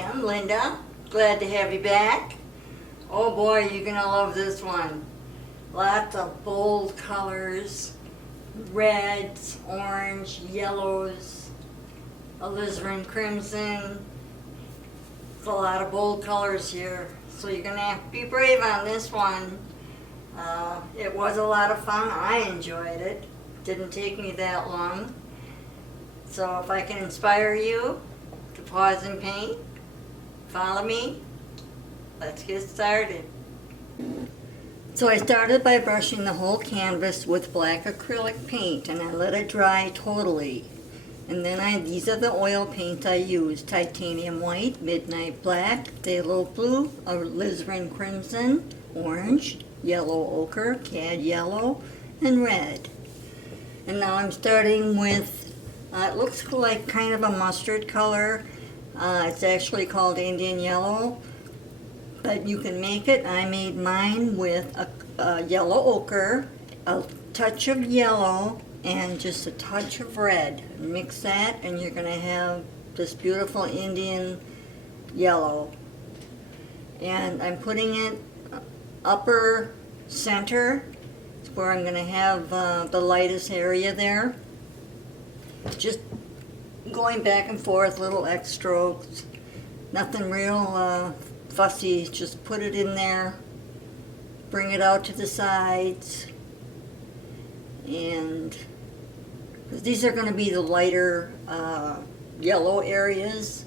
I'm Linda. Glad to have you back. Oh boy, you're gonna love this one. Lots of bold colors, reds, orange, yellows, alizarin crimson. It's a lot of bold colors here, so you're gonna have to be brave on this one. It was a lot of fun. I enjoyed it. Didn't take me that long. So if I can inspire you to pause and paint, follow me. Let's get started. So I started by brushing the whole canvas with black acrylic paint, and I let it dry totally. And then these are the oil paints I used: titanium white, midnight black, phthalo blue, alizarin crimson, orange, yellow ochre, cad yellow, and red. And now I'm starting with, it looks like kind of a mustard color. It's actually called Indian yellow, but you can make it. I made mine with a yellow ochre, a touch of yellow, and just a touch of red. Mix that and you're going to have this beautiful Indian yellow. And I'm putting it upper center. It's where I'm going to have the lightest area there. Just going back and forth, little X strokes. Nothing real fussy, just put it in there, bring it out to the sides, and because these are going to be the lighter yellow areas.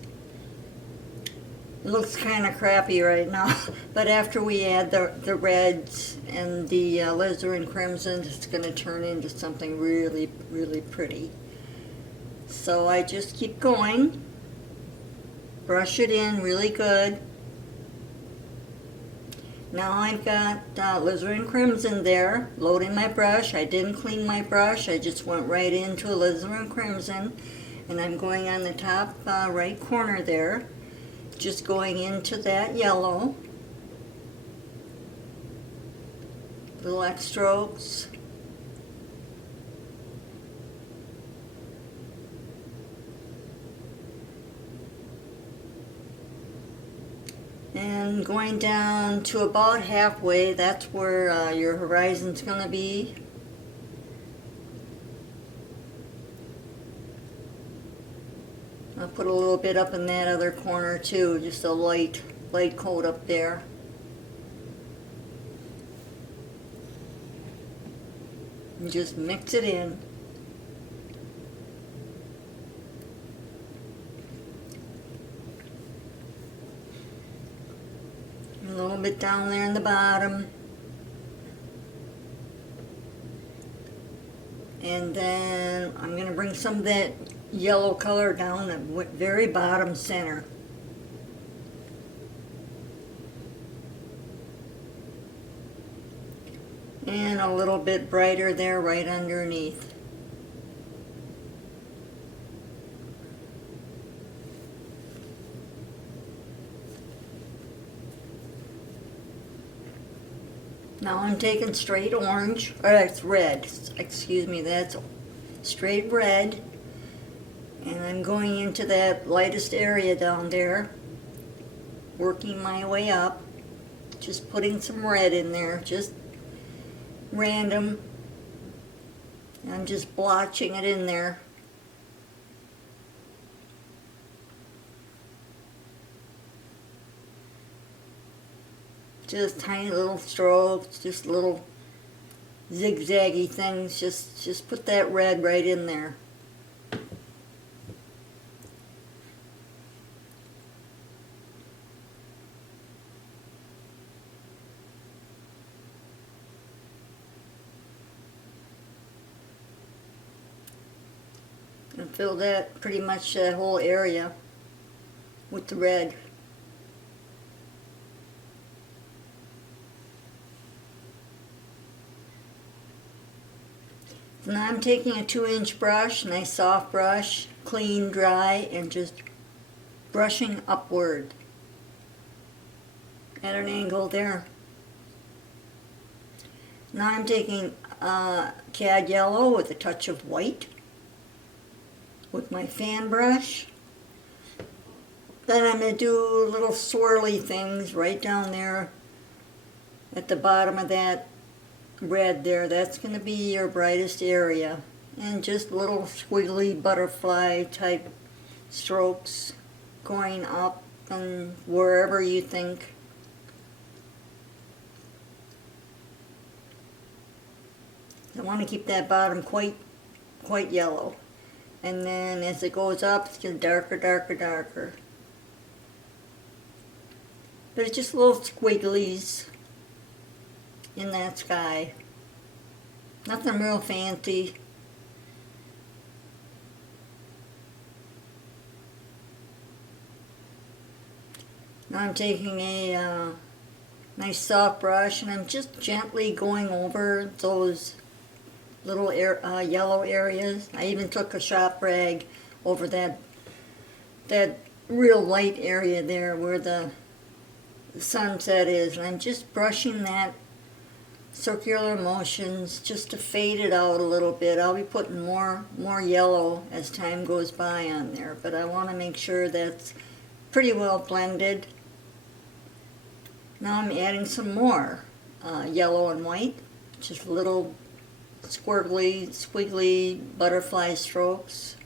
It looks kind of crappy right now, but after we add the reds and the alizarin crimson, it's going to turn into something really, really pretty. So I just keep going, brush it in really good. Now I've got alizarin crimson there, loading my brush. I didn't clean my brush, I just went right into alizarin crimson, and I'm going on the top right corner there, just going into that yellow. Little X strokes. And going down to about halfway, that's where your horizon's going to be. I'll put a little bit up in that other corner too, just a light coat up there. And just mix it in. A little bit down there in the bottom. And then I'm going to bring some of that yellow color down the very bottom center. And a little bit brighter there right underneath. Now I'm taking straight orange, or it's red, excuse me, that's straight red, and I'm going into that lightest area down there, working my way up, just putting some red in there, just random. I'm just blotching it in there. Just tiny little strokes, just little zigzaggy things, just put that red right in there. And fill that, pretty much that whole area with the red. Now I'm taking a 2-inch brush, nice soft brush, clean, dry, and just brushing upward at an angle there. Now I'm taking cad yellow with a touch of white with my fan brush, Then I'm going to do little swirly things right down there at the bottom of that red there. That's going to be your brightest area. And just little squiggly butterfly type strokes going up and wherever you think. I want to keep that bottom quite yellow. And then as it goes up, it's getting darker, darker, darker. But it's just little squigglies in that sky. Nothing real fancy. Now I'm taking a nice soft brush and I'm just gently going over those little yellow areas. I even took a shop rag over that real light area there where the sunset is, and I'm just brushing that circular motions just to fade it out a little bit. I'll be putting more yellow as time goes by on there, but I want to make sure that's pretty well blended. Now I'm adding some more yellow and white, just little squiggly butterfly strokes.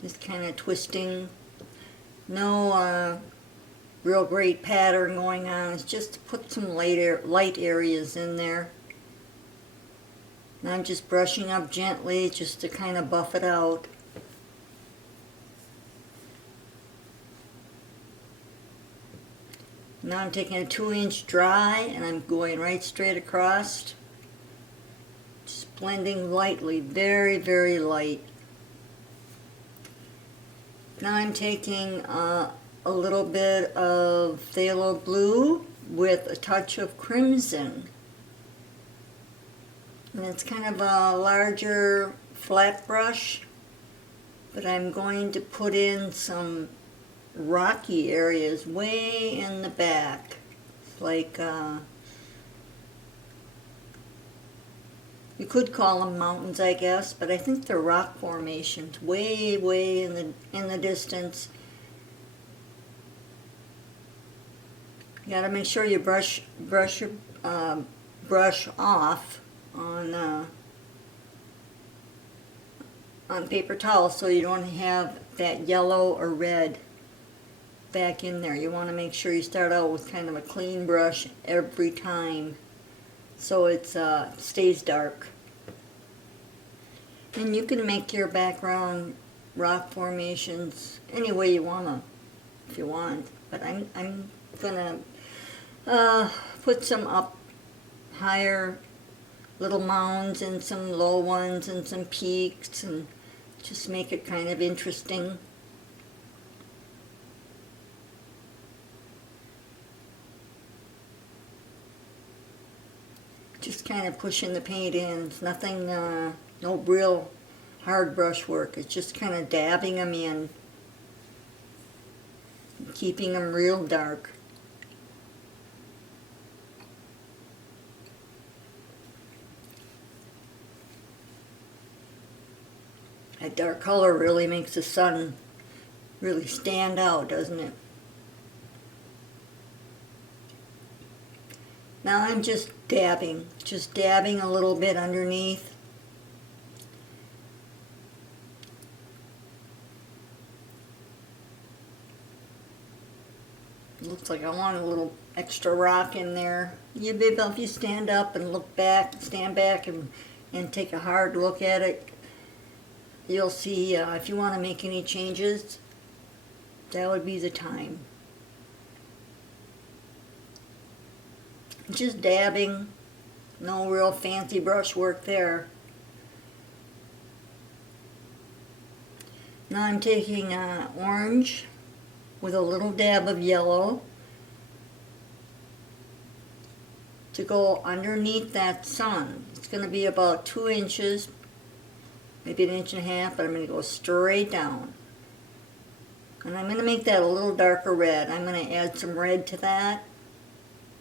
Just kind of twisting. No real great pattern going on. It's just to put some light areas in there. And I'm just brushing up gently just to kind of buff it out. Now I'm taking a 2-inch dry and I'm going right straight across. Just blending lightly, very light. Now I'm taking a little bit of phthalo blue with a touch of crimson. And it's kind of a larger flat brush, but I'm going to put in some rocky areas way in the back, like you could call them mountains, I guess, but I think they're rock formations way in the distance. You got to make sure you brush off on paper towel so you don't have that yellow or red back in there. You want to make sure you start out with kind of a clean brush every time so it stays dark. And you can make your background rock formations any way you want to, if you want. But I'm gonna put some up higher little mounds and some low ones and some peaks and just make it kind of interesting. Just kind of pushing the paint in. It's nothing, no real hard brush work. It's just kind of dabbing them in, keeping them real dark. That dark color really makes the sun really stand out, doesn't it? Now I'm just dabbing a little bit underneath. Looks like I want a little extra rock in there. If you stand up and stand back and take a hard look at it, you'll see if you want to make any changes, that would be the time. Just dabbing, no real fancy brush work there. Now I'm taking orange with a little dab of yellow to go underneath that sun. It's going to be about 2 inches, maybe 1.5 inches, but I'm going to go straight down. And I'm going to make that a little darker red. I'm going to add some red to that,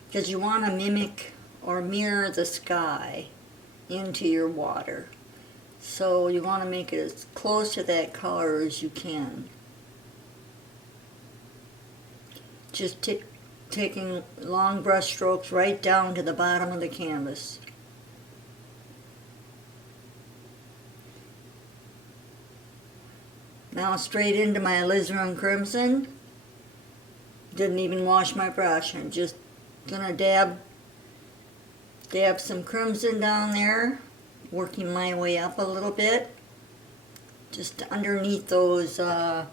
because you want to mimic or mirror the sky into your water. So you want to make it as close to that color as you can. Just taking long brush strokes right down to the bottom of the canvas. Now straight into my alizarin crimson. Didn't even wash my brush. I'm just gonna dab some crimson down there, working my way up a little bit, just underneath those the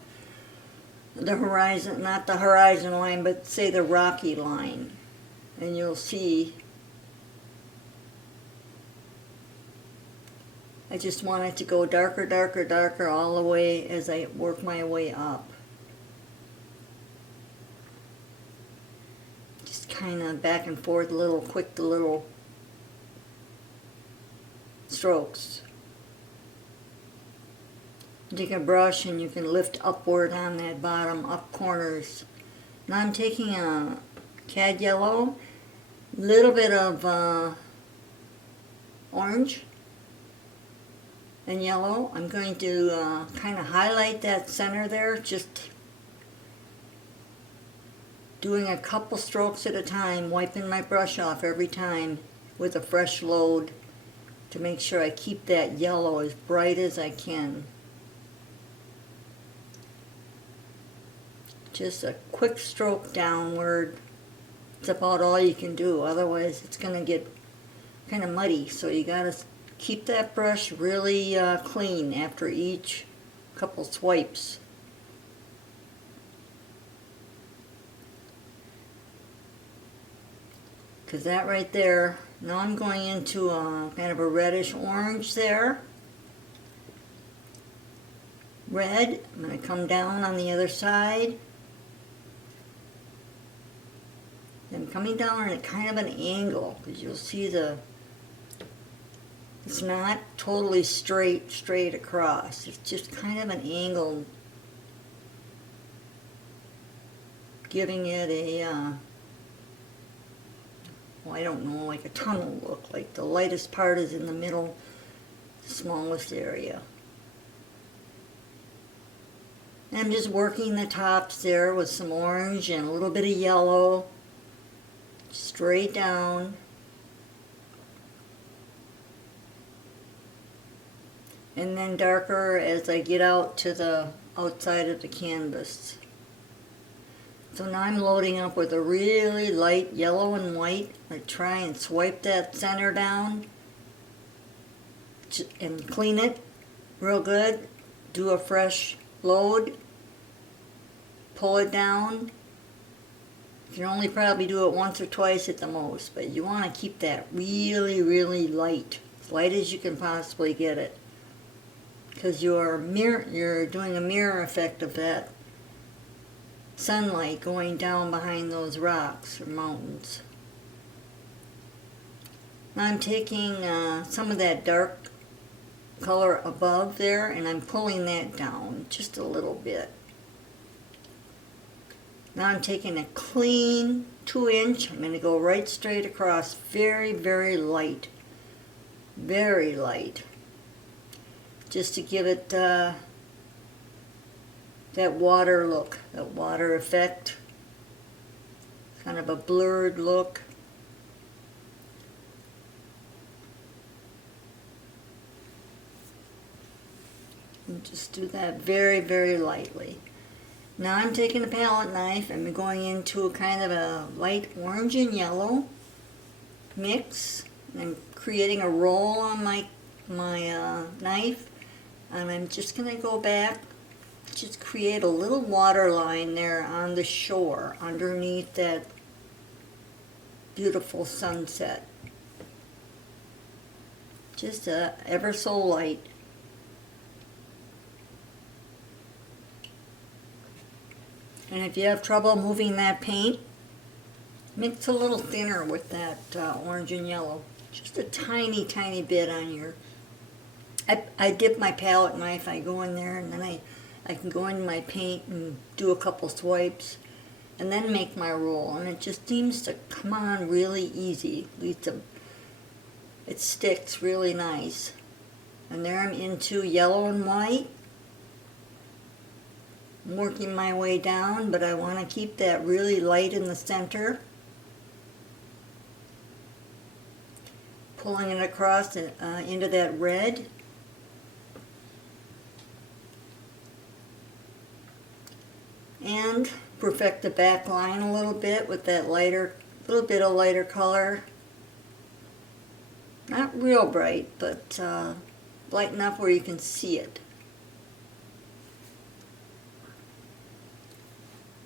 horizon, not the horizon line, but say the rocky line, and you'll see I just want it to go darker, darker, darker all the way as I work my way up. Just kind of back and forth, quick little strokes. Take a brush and you can lift upward on that bottom, up corners. Now I'm taking a cad yellow, little bit of orange and yellow. I'm going to kind of highlight that center there, just doing a couple strokes at a time, wiping my brush off every time with a fresh load to make sure I keep that yellow as bright as I can. Just a quick stroke downward. It's about all you can do, otherwise it's going to get kind of muddy, so you got to keep that brush really clean after each couple swipes. Because that right there, now I'm going into kind of a reddish orange there. Red, I'm going to come down on the other side. I'm coming down at kind of an angle, because you'll see it's not totally straight across. It's just kind of an angle, giving it a, well, I don't know, like a tunnel look. Like the lightest part is in the middle, the smallest area. And I'm just working the tops there with some orange and a little bit of yellow. Straight down, and then darker as I get out to the outside of the canvas. So now I'm loading up with a really light yellow and white. I try and swipe that center down and clean it real good. Do a fresh load, pull it down. You can only probably do it once or twice at the most, but you want to keep that really, really light, as light as you can possibly get it, because you're doing a mirror effect of that sunlight going down behind those rocks or mountains. Now I'm taking some of that dark color above there, and I'm pulling that down just a little bit. Now I'm taking a clean 2-inch, I'm going to go right straight across, very, very light, just to give it that water look, that water effect, kind of a blurred look. And just do that very, very lightly. Now I'm taking a palette knife and I'm going into a kind of a light orange and yellow mix. I'm creating a roll on my knife, and I'm just going to go back, just create a little water line there on the shore underneath that beautiful sunset. Just ever so light. And if you have trouble moving that paint, mix a little thinner with that orange and yellow. Just a tiny, tiny bit on your... I dip my palette knife, I go in there, and then I can go into my paint and do a couple swipes. and then make my roll, and it just seems to come on really easy. At least it sticks really nice. And there I'm into yellow and white. I'm working my way down, but I want to keep that really light in the center. Pulling it across into that red. And perfect the back line a little bit with that little bit of lighter color. Not real bright, but light enough where you can see it.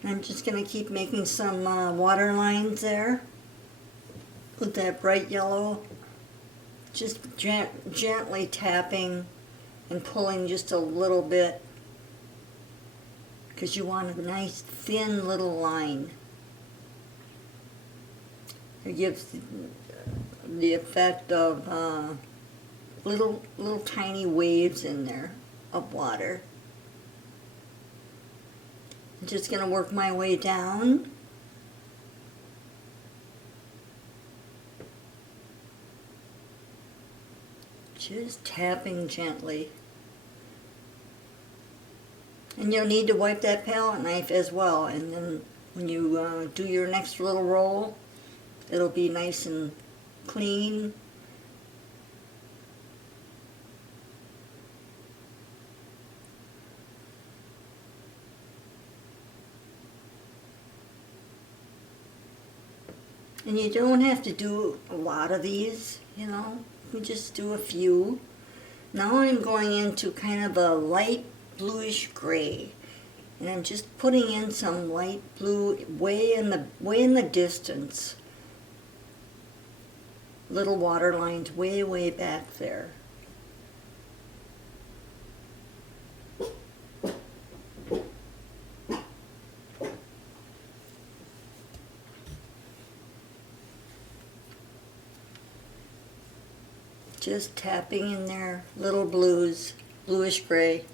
I'm just going to keep making some water lines there with that bright yellow. Just gently tapping and pulling just a little bit, because you want a nice thin little line. It gives the effect of little tiny waves in there of water. I'm just going to work my way down. Just tapping gently. And you'll need to wipe that palette knife as well, and then when you do your next little roll, it'll be nice and clean. And you don't have to do a lot of these, you know, you just do a few. Now I'm going into kind of a light bluish gray, and I'm just putting in some light blue way in the distance. Little water lines way back there. Just tapping in there, little bluish gray.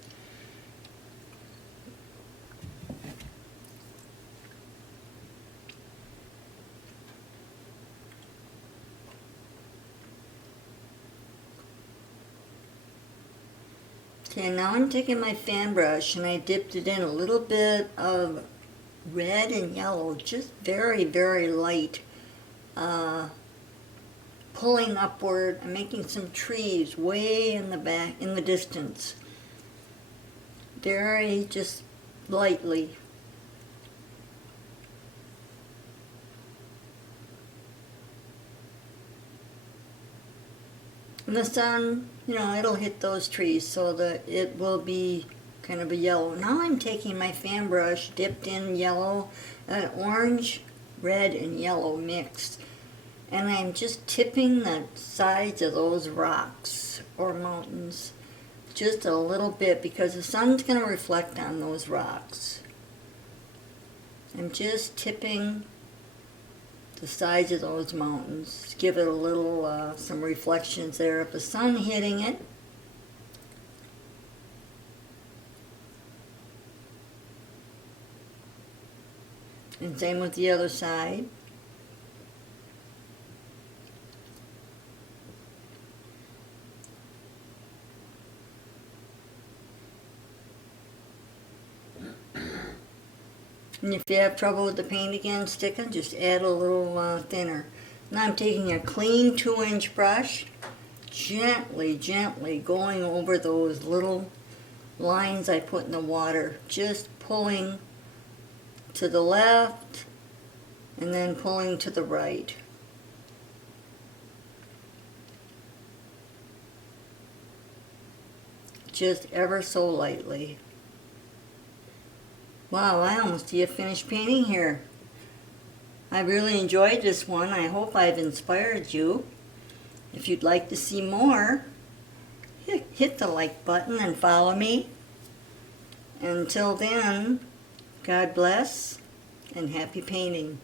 Okay, now I'm taking my fan brush and I dipped it in a little bit of red and yellow, just very light. Pulling upward and making some trees way in the back, in the distance. Very just lightly. And the sun, you know, it'll hit those trees so that it will be kind of a yellow. Now I'm taking my fan brush, dipped in yellow, orange, red, and yellow mixed. And I'm just tipping the sides of those rocks or mountains just a little bit, because the sun's going to reflect on those rocks. I'm just tipping the sides of those mountains. Give it a little, some reflections there of the sun hitting it. And same with the other side. And if you have trouble with the paint again sticking, just add a little thinner. Now I'm taking a clean 2-inch brush, gently going over those little lines I put in the water, just pulling to the left and then pulling to the right. Just ever so lightly. Wow, I almost see a finished painting here. I really enjoyed this one. I hope I've inspired you. If you'd like to see more, hit the like button and follow me. Until then, God bless and happy painting.